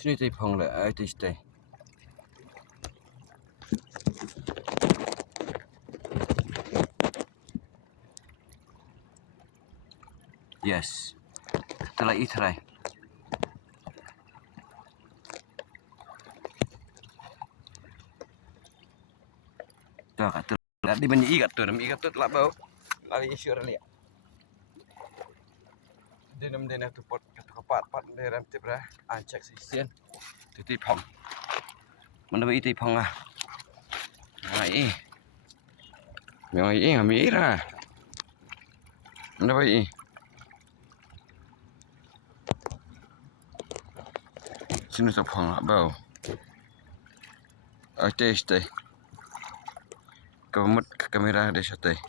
Sini tay phong lại ai tay tay. Yes. Telah itrai. Tuh kat tu. Di banyak ikat tu, nam ikat tu telah bau. Lari isu orang lihat. Dia nam dia nak tu pot kat kapat dia ram tip dah. Cek sisian. Tu tip phong. Mana bagi tip phong ah. Ai. Ngoi ngami ra. Mana bagi? Sini tu phong lah bau. Ai teh teh. Kamera dia sate.